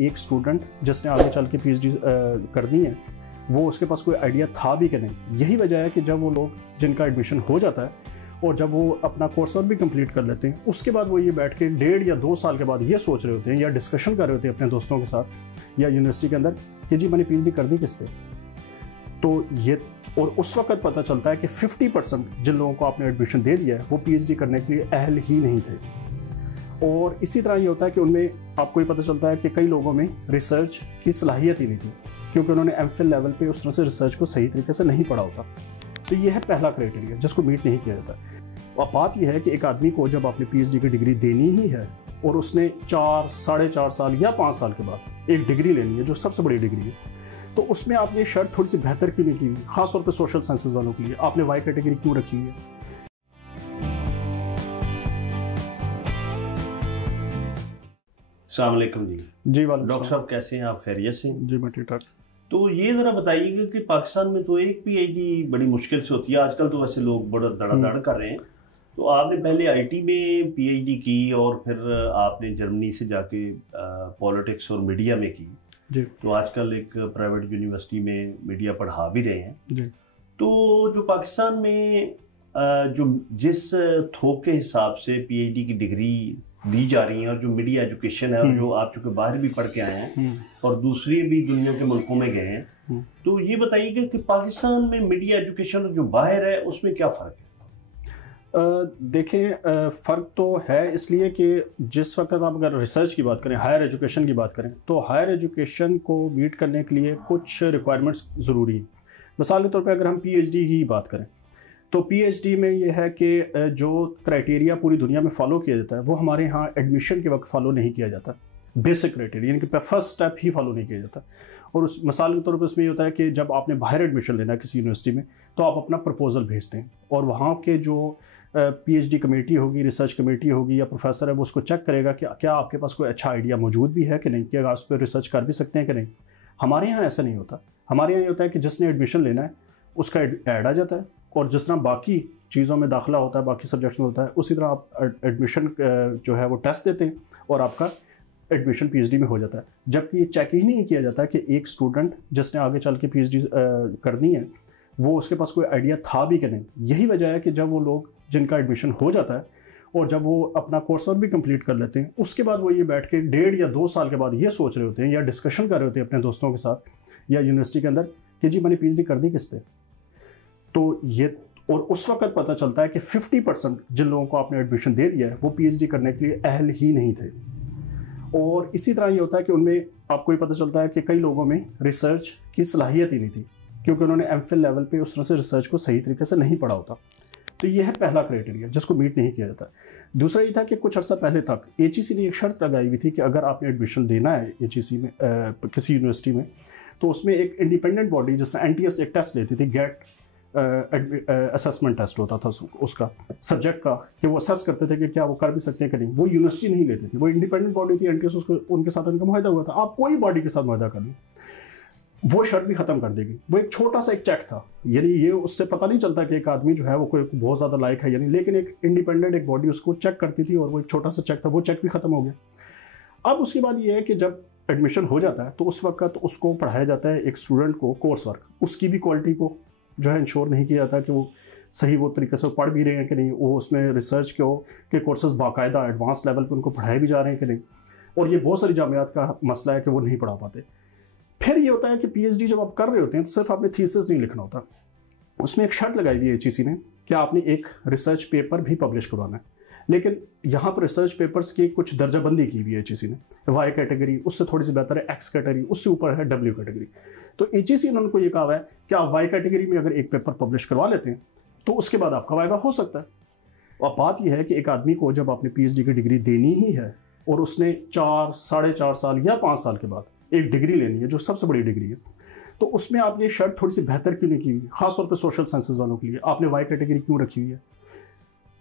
एक स्टूडेंट जिसने आगे चल के पीएचडी करनी है वो उसके पास कोई आइडिया था भी कि नहीं। यही वजह है कि जब वो लोग जिनका एडमिशन हो जाता है और जब वो अपना कोर्स और भी कंप्लीट कर लेते हैं उसके बाद वो ये बैठ के 1.5 या 2 साल के बाद ये सोच रहे होते हैं या डिस्कशन कर रहे होते हैं अपने दोस्तों के साथ या यूनिवर्सिटी के अंदर कि जी मैंने पीएचडी कर दी किस पे। तो ये और उस वक्त पता चलता है कि 50% जिन लोगों को आपने एडमिशन दे दिया है वो पीएचडी करने के लिए अहल ही नहीं थे। और इसी तरह ये होता है कि उनमें आपको ये पता चलता है कि कई लोगों में रिसर्च की सलाहियत ही नहीं थी क्योंकि उन्होंने एमफिल लेवल पे उस तरह से रिसर्च को सही तरीके से नहीं पढ़ा होता। तो ये है पहला क्राइटेरिया जिसको मीट नहीं किया जाता। और बात यह है कि एक आदमी को जब आपने पीएचडी की डिग्री देनी ही है और उसने 4, 4.5 साल या 5 साल के बाद एक डिग्री लेनी है जो सबसे बड़ी डिग्री है, तो उसमें आपने शर्त थोड़ी सी बेहतर क्यों नहीं की, खासतौर पर सोशल साइंसेज वालों के लिए आपने वाई कैटेगरी क्यों रखी हुई है। अस्सलाम वालेकुम जी वालेकुम डॉक्टर साहब, कैसे हैं आप? खैरियत से? जी मैं ठीक ठाक। तो ये ज़रा बताइएगा कि पाकिस्तान में तो एक पीएचडी बड़ी मुश्किल से होती है आजकल, तो वैसे लोग बड़ा धड़ाधड़ कर रहे हैं। तो आपने पहले आईटी में पीएचडी की और फिर आपने जर्मनी से जाके पॉलिटिक्स और मीडिया में की जी। तो आजकल एक प्राइवेट यूनिवर्सिटी में मीडिया पढ़ा भी रहे हैं जी। तो जो पाकिस्तान में जो जिस थोक के हिसाब से पीएचडी की डिग्री दी जा रही है और जो मीडिया एजुकेशन है और जो आप चूँकि बाहर भी पढ़ के आए हैं और दूसरी भी दुनिया के मुल्कों में गए हैं, तो ये बताइएगा कि पाकिस्तान में मीडिया एजुकेशन जो बाहर है उसमें क्या फ़र्क है? देखें, फ़र्क तो है इसलिए कि जिस वक्त आप अगर रिसर्च की बात करें, हायर एजुकेशन की बात करें, तो हायर एजुकेशन को मीट करने के लिए कुछ रिक्वायरमेंट्स ज़रूरी हैं। मिसाल के तौर पे अगर हम पीएचडी की बात करें तो पीएचडी में ये है कि जो क्राइटेरिया पूरी दुनिया में फॉलो किया जाता है वो हमारे यहाँ एडमिशन के वक्त फॉलो नहीं किया जाता। बेसिक क्राइटेरिया यानी कि फर्स्ट स्टेप ही फॉलो नहीं किया जाता। और उस मिसाल के तौर पर उसमें ये होता है कि जब आपने बाहर एडमिशन लेना है किसी यूनिवर्सिटी में तो आप अपना प्रपोजल भेजते हैं और वहाँ के जो पीएचडी कमेटी होगी, रिसर्च कमेटी होगी या प्रोफेसर है वो उसको चेक करेगा कि क्या आपके पास कोई अच्छा आइडिया मौजूद भी है कि नहीं, कि आप उस पर रिसर्च कर भी सकते हैं कि नहीं। हमारे यहाँ ऐसा नहीं होता। हमारे यहाँ ये होता है कि जिसने एडमिशन लेना है उसका ऐड आ जाता है और जिस तरह बाकी चीज़ों में दाखिला होता है, बाकी सब्जेक्ट्स में होता है, उसी तरह आप एडमिशन जो है वो टेस्ट देते हैं और आपका एडमिशन पीएचडी में हो जाता है। जबकि ये चेक ही नहीं किया जाता कि एक स्टूडेंट जिसने आगे चल के पीएचडी करनी है वो उसके पास कोई आइडिया था भी कि नहीं। यही वजह है कि जब वो लोग जिनका एडमिशन हो जाता है और जब वो अपना कोर्स और भी कंप्लीट कर लेते हैं उसके बाद वो ये बैठ के 1.5 या 2 साल के बाद ये सोच रहे होते हैं या डिस्कशन कर रहे होते हैं अपने दोस्तों के साथ या यूनिवर्सिटी के अंदर कि जी मैंने पीएचडी कर दी किस पे। तो ये और उस वक्त पता चलता है कि 50% जिन लोगों को आपने एडमिशन दे दिया है वो पीएचडी करने के लिए अहल ही नहीं थे। और इसी तरह ये होता है कि उनमें आपको ये पता चलता है कि कई लोगों में रिसर्च की सलाहियत ही नहीं थी क्योंकि उन्होंने एमफिल लेवल पे उस तरह से रिसर्च को सही तरीके से नहीं पढ़ा होता। तो ये है पहला क्राइटेरिया जिसको मीट नहीं किया जाता। दूसरा ये था कि कुछ अर्सा पहले तक एचईसी ने एक शर्त लगाई हुई थी कि अगर आपने एडमिशन देना है एचईसी में किसी यूनिवर्सिटी में तो उसमें एक इंडिपेंडेंट बॉडी जैसे एनटीएस एक टेस्ट लेती थी, गेट असेसमेंट टेस्ट होता था उसका सब्जेक्ट का, कि वो असेस करते थे कि क्या वो कर भी सकते हैं कि नहीं। वो यूनिवर्सिटी नहीं लेती थी, वो इंडिपेंडेंट बॉडी थी एनटीएस, उसको उनके साथ उनका मुआहदा हुआ था। आप कोई बॉडी के साथ मुआहदा कर लें वो शर्त भी ख़त्म कर देगी। वो एक छोटा सा एक चेक था, यानी ये उससे पता नहीं चलता कि एक आदमी जो है वो कोई बहुत ज़्यादा लायक है यानी, लेकिन एक इंडिपेंडेंट एक बॉडी उसको चेक करती थी और वो एक छोटा सा चेक था, वो चेक भी ख़त्म हो गया। अब उसके बाद ये है कि जब एडमिशन हो जाता है तो उस वक्त उसको पढ़ाया जाता है एक स्टूडेंट को कोर्स वर्क, उसकी भी क्वालिटी को जो है इंश्योर नहीं किया जाता कि वो सही वो तरीके से पढ़ भी रहे हैं कि नहीं, वो उसमें रिसर्च के कोर्सेज बाकायदा एडवांस लेवल पे उनको पढ़ाए भी जा रहे हैं कि नहीं। और ये बहुत सारी जामियात का मसला है कि वो नहीं पढ़ा पाते। फिर ये होता है कि पीएचडी जब आप कर रहे होते हैं तो सिर्फ आपने थीसिस नहीं लिखना होता, उसमें एक शर्त लगाई हुई है एचईसी ने कि आपने एक रिसर्च पेपर भी पब्लिश करवाना है। लेकिन यहाँ पर रिसर्च पेपर्स की कुछ दर्जाबंदी की हुई है एचईसी ने। वाई कैटेगरी उससे थोड़ी सी बेहतर है, एक्स कैटेगरी उससे ऊपर है, डब्ल्यू कैटेगरी। तो एचईसी ने उनको ये कहा है कि आप वाई कैटेगरी में अगर एक पेपर पब्लिश करवा लेते हैं तो उसके बाद आपका वाइवा हो सकता है। और बात यह है कि एक आदमी को जब आपने पीएचडी की डिग्री देनी ही है और उसने 4, 4.5 साल या 5 साल के बाद एक डिग्री लेनी है जो सबसे बड़ी डिग्री है, तो उसमें आपने शर्त थोड़ी सी बेहतर क्यों नहीं की हुई, खासतौर पर सोशल साइंसेज वालों के लिए आपने वाई कैटेगरी क्यों रखी हुई है।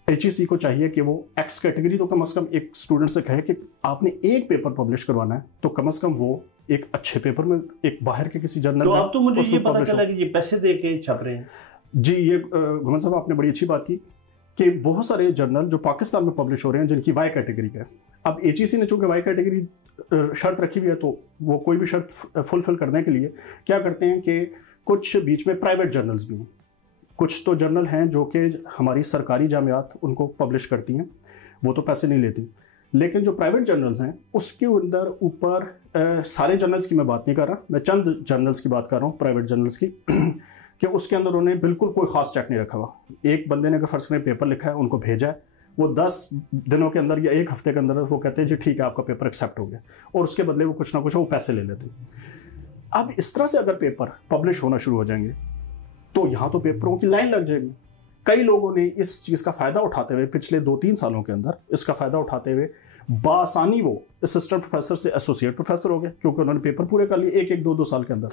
एचईसी को चाहिए कि वो एक्स कैटेगरी तो कम से कम एक स्टूडेंट से कहे कि आपने एक पेपर पब्लिश करवाना है तो कम से कम वो एक अच्छे पेपर में एक बाहर के किसी जर्नल तो अब तो मुझे ये पता चला कि ये पैसे दे के छप रहे हैं। जी, ये घुमन साहब आपने बड़ी अच्छी बात की कि बहुत सारे जर्नल जो पाकिस्तान में पब्लिश हो रहे हैं जिनकी वाई कैटेगरी का है। अब एचईसी ने चूंकि वाई कैटेगरी शर्त रखी हुई है तो वो कोई भी शर्त फुलफिल करने के लिए क्या करते हैं कि कुछ बीच में प्राइवेट जर्नल्स भी हैं। कुछ तो जर्नल हैं जो कि हमारी सरकारी जामियात उनको पब्लिश करती हैं, वो तो पैसे नहीं लेती, लेकिन जो प्राइवेट जर्नल्स हैं उसके अंदर ऊपर सारे जर्नल्स की मैं बात नहीं कर रहा, मैं चंद जर्नल्स की बात कर रहा हूँ प्राइवेट जर्नल्स की कि उसके अंदर उन्होंने बिल्कुल कोई ख़ास चेक नहीं रखा हुआ। एक बंदे ने अगर फर्स्ट में पेपर लिखा है, उनको भेजा है, वो 10 दिनों के अंदर या एक हफ्ते के अंदर वो कहते हैं जी ठीक है आपका पेपर एक्सेप्ट हो गया, और उसके बदले वो कुछ ना कुछ वो पैसे ले लेते हैं। अब इस तरह से अगर पेपर पब्लिश होना शुरू हो जाएंगे तो यहाँ तो पेपरों की लाइन लग जाएगी। कई लोगों ने इस चीज़ का फ़ायदा उठाते हुए पिछले 2-3 सालों के अंदर इसका फ़ायदा उठाते हुए बासानी वो असिस्टेंट प्रोफेसर से एसोसिएट प्रोफेसर हो गए, क्योंकि उन्होंने पेपर पूरे कर लिए 1-2 साल के अंदर।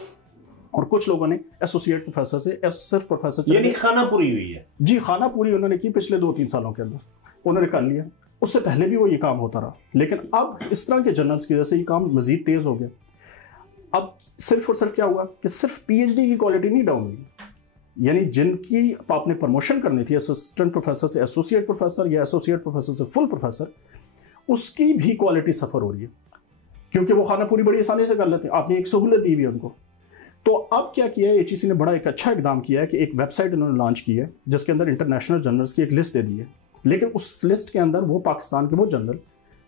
और कुछ लोगों ने एसोसिएट प्रोफेसर से सिर्फ प्रोफेसर, यानी खाना पूरी हुई है जी, खाना पूरी उन्होंने की पिछले 2-3 सालों के अंदर, उन्होंने कर लिया। उससे पहले भी वो ये काम होता रहा, लेकिन अब इस तरह के जर्नल्स की वजह से ये काम मजीद तेज हो गया। अब सिर्फ और सिर्फ क्या हुआ कि सिर्फ पीएचडी की क्वालिटी नहीं डाउन हुई, यानी जिनकी आपने प्रमोशन करनी थी असिस्टेंट प्रोफेसर से एसोसिएट प्रोफेसर या एसोसिएट प्रोफेसर से फुल प्रोफेसर, उसकी भी क्वालिटी सफ़र हो रही है, क्योंकि वो खाना पूरी बड़ी आसानी से कर लेते हैं, आपने एक सहूलत दी हुई है उनको। तो अब क्या किया है एचईसी ने, बड़ा एक अच्छा इकदाम किया है कि एक वेबसाइट इन्होंने लॉन्च की है जिसके अंदर इंटरनेशनल जर्नल्स की एक लिस्ट दे दी है, लेकिन उस लिस्ट के अंदर वो पाकिस्तान के वो जर्नल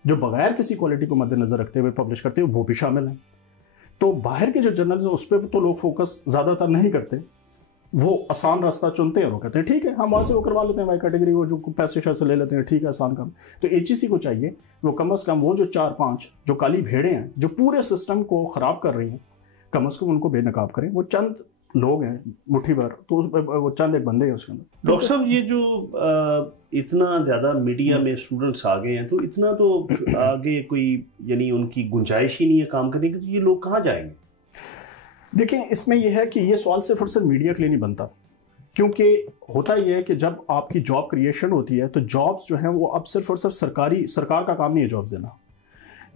जो बगैर किसी क्वालिटी को मद्देनजर रखते हुए पब्लिश करते हैं वो भी शामिल हैं। तो बाहर के जो जर्नल्स हैं उस पर तो लोग फोकस ज़्यादातर नहीं करते, वो आसान रास्ता चुनते हैं और वो कहते हैं ठीक है हम वहाँ से वो करवा लेते हैं वाई कैटेगरी, वो जो पैसे शैसे ले लेते हैं, ठीक है आसान काम। तो एचईसी को चाहिए वो कम अज़ कम वो जो 4-5 जो काली भेड़ें हैं जो पूरे सिस्टम को ख़राब कर रही हैं, कम अज़ कम उनको बेनकाब करें। वो चंद लोग हैं मुट्ठी भर, तो वो चंद एक बंदे हैं उसके अंदर। डॉक्टर साहब ये जो इतना ज़्यादा मीडिया में स्टूडेंट्स आ गए हैं, तो इतना तो आगे कोई यानी उनकी गुंजाइश ही नहीं है काम करने की, तो ये लोग कहाँ जाएंगे? देखिए इसमें यह है कि ये सवाल सिर्फ और सिर्फ मीडिया के लिए नहीं बनता, क्योंकि होता यह है कि जब आपकी जॉब क्रिएशन होती है तो जॉब्स जो हैं वो अब सिर्फ और सिर्फ सरकार का काम नहीं है जॉब्स देना।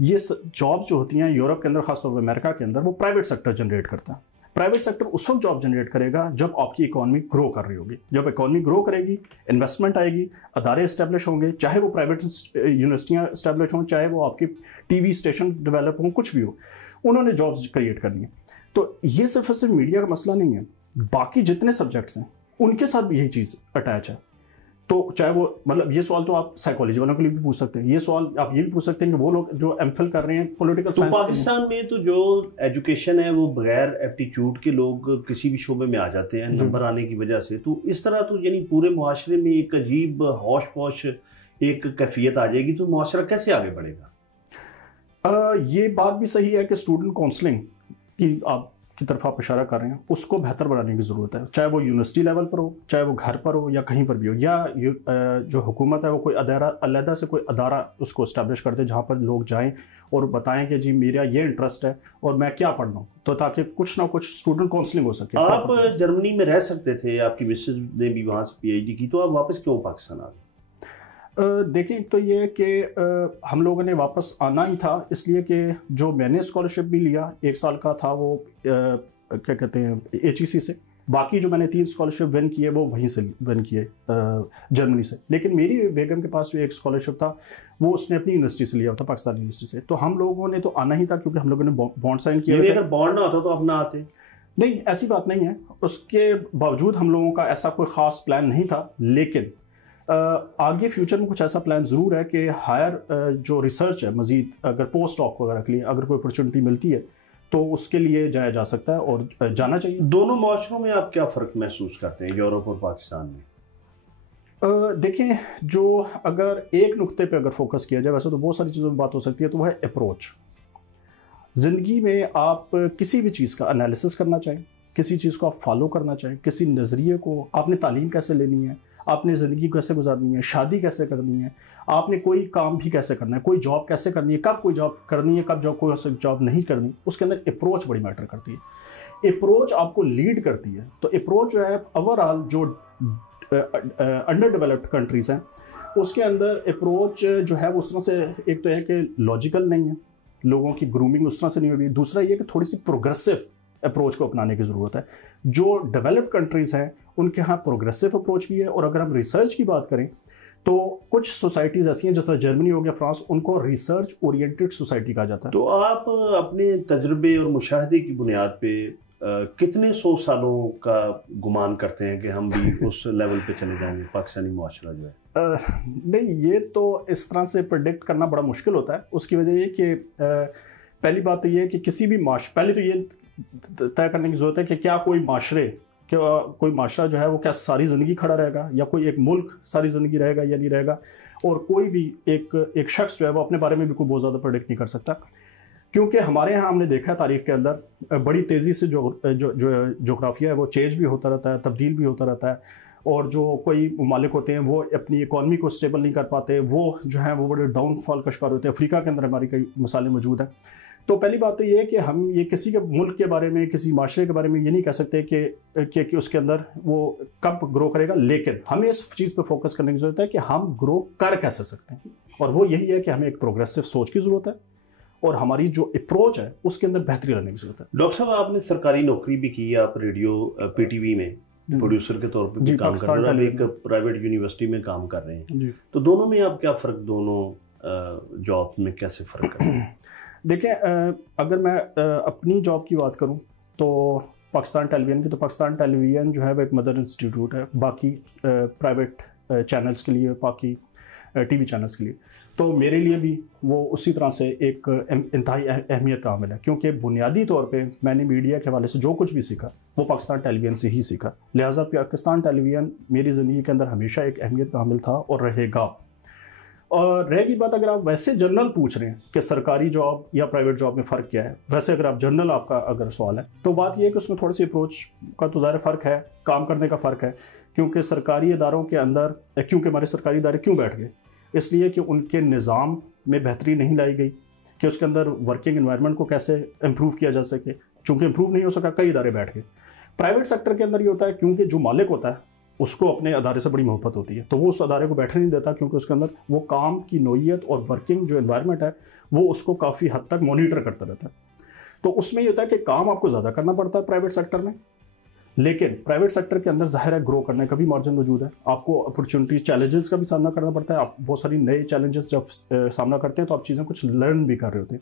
ये जॉब्स जो होती हैं यूरोप के अंदर, खासतौर पर अमेरिका के अंदर, वो प्राइवेट सेक्टर जनरेट करता है। प्राइवेट सेक्टर उस वक्त जॉब जनरेट करेगा जब आपकी इकॉनमी ग्रो कर रही होगी। जब इकॉनमी ग्रो करेगी, इन्वेस्टमेंट आएगी, अदारे इस्टेब्लिश होंगे, चाहे वो प्राइवेट यूनिवर्सिटियाँ इस्टेब्लिश हों, चाहे वो आपकी टीवी स्टेशन डेवलप हों, कुछ भी हो, उन्होंने जॉब्स क्रिएट करनी है। तो ये सिर्फ और सिर्फ मीडिया का मसला नहीं है, बाकी जितने सब्जेक्ट्स हैं उनके साथ भी यही चीज़ अटैच है। तो चाहे वो मतलब ये सवाल तो आप साइकोलॉजी वालों के लिए भी पूछ सकते हैं, ये सवाल आप ये भी पूछ सकते हैं कि वो लोग जो एमफिल कर रहे हैं पॉलिटिकल साइंस, पाकिस्तान में तो जो एजुकेशन है वो बगैर एप्टीट्यूड के लोग किसी भी शोबे में आ जाते हैं नंबर आने की वजह से। तो इस तरह तो यानी पूरे मुआशरे में एक अजीब हौश पौश एक कैफियत आ जाएगी, तो मुआशरा कैसे आगे बढ़ेगा? ये बात भी सही है कि स्टूडेंट काउंसलिंग की की तरफ आप इशारा कर रहे हैं, उसको बेहतर बनाने की ज़रूरत है, चाहे वो यूनिवर्सिटी लेवल पर हो, चाहे वो घर पर हो, या कहीं पर भी हो, या जो हुकूमत है वो कोई अलहदा से कोई अदारा उसको इस्टेब्लिश कर दे जहाँ पर लोग जाएं और बताएं कि जी मेरा ये इंटरेस्ट है और मैं क्या पढ़ना हूँ, तो ताकि कुछ ना कुछ स्टूडेंट काउंसलिंग हो सके। आप जर्मनी में रह सकते थे, आपकी मिसेज ने भी वहाँ से PhD की, तो आप वापस क्यों पाकिस्तान आ गए? देखिए तो ये कि हम लोगों ने वापस आना ही था, इसलिए कि जो मैंने स्कॉलरशिप भी लिया 1 साल का था वो क्या कहते हैं एचईसी से, बाकी जो मैंने 3 स्कॉलरशिप विन किए वो वहीं से विन किए जर्मनी से। लेकिन मेरी बेगम के पास जो एक स्कॉलरशिप था वो उसने अपनी यूनिवर्सिटी से लिया था, पाकिस्तान यूनिवर्सिटी से। तो हम लोगों ने तो आना ही था क्योंकि हम लोगों ने बॉन्ड साइन किया। अगर बॉन्ड ना होता तो आप ना आते? नहीं, ऐसी बात नहीं है, उसके बावजूद हम लोगों का ऐसा कोई ख़ास प्लान नहीं था। लेकिन आगे फ्यूचर में कुछ ऐसा प्लान ज़रूर है कि हायर जो रिसर्च है मज़ीद अगर पोस्ट डॉक वगैरह के लिए अगर कोई अपॉर्चुनिटी मिलती है तो उसके लिए जाया जा सकता है और जाना चाहिए। दोनों माशरों में आप क्या फ़र्क महसूस करते हैं, यूरोप और पाकिस्तान में? देखें, जो अगर एक नुक्ते पे अगर फोकस किया जाए, वैसे तो बहुत सारी चीज़ों में बात हो सकती है, तो वह है अप्रोच। ज़िंदगी में आप किसी भी चीज़ का एनालिसिस करना चाहें, किसी चीज़ को आप फॉलो करना चाहें, किसी नज़रिए को, आपने तालीम कैसे लेनी है, आपने ज़िंदगी कैसे गुजारनी है, शादी कैसे करनी है, आपने कोई काम भी कैसे करना है, कोई जॉब कैसे करनी है, कब कोई जॉब करनी है, कब कोई जॉब नहीं करनी, उसके अंदर अप्रोच बड़ी मैटर करती है। अप्रोच आपको लीड करती है। तो अप्रोच जो है ओवरऑल जो अंडर डेवलप्ड कंट्रीज़ हैं उसके अंदर अप्रोच जो है वो उस तरह से, एक तो है कि लॉजिकल नहीं है, लोगों की ग्रूमिंग उस तरह से नहीं होगी, दूसरा ये कि थोड़ी सी प्रोग्रेसिव अप्रोच को अपनाने की ज़रूरत है। जो डेवलप्ड कंट्रीज़ हैं उनके यहाँ प्रोग्रेसिव अप्रोच भी है। और अगर हम रिसर्च की बात करें तो कुछ सोसाइटीज़ ऐसी हैं, जैसे जर्मनी हो गया, फ्रांस, उनको रिसर्च ओरिएंटेड सोसाइटी कहा जाता है। तो आप अपने तजुर्बे और मुशाहदे की बुनियाद पे कितने 100 सालों का गुमान करते हैं कि हम भी उस लेवल पे चले जाएंगे पाकिस्तानी मुआशरा जो है? नहीं, ये तो इस तरह से प्रेडिक्ट करना बड़ा मुश्किल होता है। उसकी वजह ये कि पहली बात तो ये है कि किसी भी पहले तो ये तय करने की ज़रूरत है कि क्या कोई माशरा जो है वो क्या सारी ज़िंदगी खड़ा रहेगा, या कोई एक मुल्क सारी ज़िंदगी रहेगा या नहीं रहेगा। और कोई भी एक शख्स जो है वो अपने बारे में भी कोई बहुत ज़्यादा प्रेडिक्ट नहीं कर सकता, क्योंकि हमारे यहाँ हमने देखा है तारीख के अंदर बड़ी तेज़ी से जो जोग्राफिया है वो चेंज भी होता रहता है, तब्दील भी होता रहता है। और जो कोई ममालिक होते हैं वो अपनी इकॉनमी को स्टेबल नहीं कर पाते, वो जो है वो बड़े डाउनफॉल का शिकार होते हैं। अफ्रीका के अंदर हमारी कई मिसालें मौजूद हैं। तो पहली बात तो ये है कि हम ये किसी के मुल्क के बारे में, किसी माशरे के बारे में ये नहीं कह सकते कि उसके अंदर वो कब ग्रो करेगा, लेकिन हमें इस चीज़ पे फोकस करने की ज़रूरत है कि हम ग्रो कर कैसे सकते हैं। और वो यही है कि हमें एक प्रोग्रेसिव सोच की ज़रूरत है और हमारी जो अप्रोच है उसके अंदर बेहतरी लाने की ज़रूरत है। डॉक्टर साहब, आपने सरकारी नौकरी भी की, आप रेडियो PTV में प्रोड्यूसर के तौर पर भी काम कर रहे हैं, एक प्राइवेट यूनिवर्सिटी में काम कर रहे हैं, तो दोनों में आप क्या फ़र्क, दोनों जॉब में कैसे फ़र्क है? देखिए, अगर मैं अपनी जॉब की बात करूं तो पाकिस्तान टेलीविज़न की, तो पाकिस्तान टेलीविज़न जो है वो एक मदर इंस्टीट्यूट है बाकी प्राइवेट चैनल्स के लिए, बाकी TV चैनल्स के लिए। तो मेरे लिए भी वो उसी तरह से एक इंतहाई अहमियत का हामिल है, क्योंकि बुनियादी तौर पे मैंने मीडिया के हवाले से जो कुछ भी सीखा वो पाकिस्तान टेलीविज़न से ही सीखा। लिहाजा पाकिस्तान टेलीविज़न मेरी ज़िंदगी के अंदर हमेशा एक अहमियत का हामिल था और रहेगा। और रहेगी बात, अगर आप वैसे जनरल पूछ रहे हैं कि सरकारी जॉब या प्राइवेट जॉब में फ़र्क क्या है, वैसे अगर आप जनरल आपका अगर सवाल है, तो बात यह है कि उसमें थोड़ी सी अप्रोच का तो ज़ाहिर फ़र्क है, काम करने का फ़र्क है। क्योंकि सरकारी इदारों के अंदर, क्योंकि हमारे सरकारी इदारे क्यों बैठ गए, इसलिए कि उनके निज़ाम में बेहतरी नहीं लाई गई कि उसके अंदर वर्किंग एनवायरनमेंट को कैसे इम्प्रूव किया जा सके। चूँकि इम्प्रूव नहीं हो सका, कई इदारे बैठ गए। प्राइवेट सेक्टर के अंदर ये होता है, क्योंकि जो मालिक होता है उसको अपने अदारे से बड़ी मोहब्बत होती है, तो वो उस अदारे को बैठने नहीं देता, क्योंकि उसके अंदर वो काम की नोयत और वर्किंग जो एनवायरनमेंट है वो उसको काफ़ी हद तक मॉनिटर करता रहता है। तो उसमें ये होता है कि काम आपको ज़्यादा करना पड़ता है प्राइवेट सेक्टर में, लेकिन प्राइवेट सेक्टर के अंदर ज़ाहिर है ग्रो करने का भी मार्जिन मौजूद है। आपको अपॉर्चुनिटीज, चैलेंजेस का भी सामना करना पड़ता है। आप बहुत सारी नए चैलेंजेस जब सामना करते हैं तो आप चीज़ें कुछ लर्न भी कर रहे होते हैं।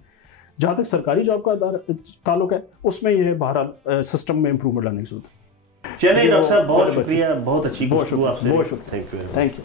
जहाँ तक सरकारी जॉब का ताल्लुक है, उसमें यह बहरहाल सिस्टम में इंप्रूवमेंट लाने की जरूरत है। चलिए डॉक्टर साहब, बहुत शुक्रिया, बहुत अच्छी, बहुत शुक्रिया, थैंक यू।